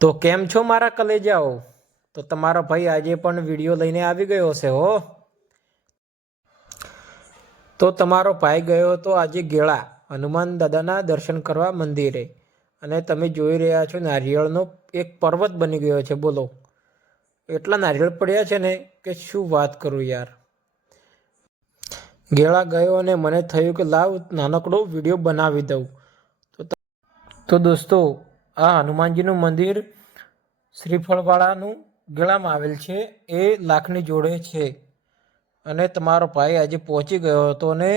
તો કેમ છો મારા કલેજાઓ? તો તમારો ભાઈ આજે પણ વિડીયો લઈને આવી ગયો છે હો. તો તમારો ભાઈ ગયો હતો આજે ગેળા હનુમાન દાદાના દર્શન કરવા મંદિરે, અને તમે જોઈ રહ્યા છો નારિયેળનો એક પર્વત બની ગયો છે. બોલો, એટલા નારિયેળ પડ્યા છે ને કે શું વાત કરું યાર. ગેળા ગયો અને મને થયું કે લાવ નાનકડો વિડીયો બનાવી દઉં. તો દોસ્તો, આ હનુમાનજીનું મંદિર શ્રીફળવાળાનું ગેળામાં આવેલ છે. એ લાખની જોડે છે. અને તમારો ભાઈ આજે પહોંચી ગયો હતો ને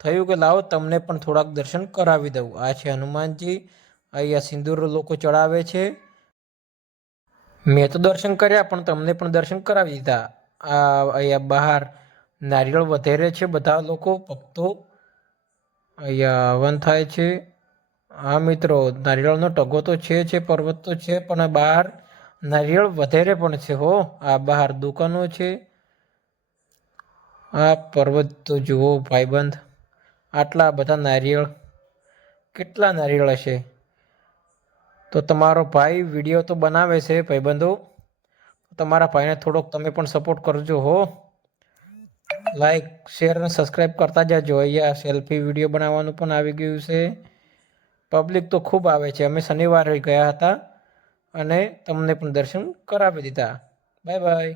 થયું કે લાવો તમને પણ થોડાક દર્શન કરાવી દઉં. આ છે હનુમાનજી. અહીંયા સિંદૂર લોકો ચડાવે છે. મેં તો દર્શન કર્યા પણ તમને પણ દર્શન કરાવી દીધા. અહીંયા બહાર નારિયેળ વધેરે છે. બધા લોકો ભક્તો અહીંયા હવન થાય છે. હા મિત્રો, નારિયેળનો ટગો તો છે, પર્વત તો છે, પણ બહાર નારિયેળ વધેરે પણ છે હો. આ બહાર દુકાનો છે. આ પર્વત તો જુઓ ભાઈબંધ, આટલા બધા નારિયેળ, કેટલા નારિયેળ હશે. તો તમારો ભાઈ વિડીયો તો બનાવે છે ભાઈબંધો. તમારા ભાઈને થોડોક તમે પણ સપોર્ટ કરજો હો. લાઈક, શેર અને સબસ્ક્રાઈબ કરતા જજો. અહીંયા સેલ્ફી વિડીયો બનાવવાનું પણ આવી ગયું છે. પબ્લિક તો ખૂબ આવે છે. અમે શનિવારે ગયા હતા અને તમને પણ દર્શન કરાવી દીધા. Bye bye.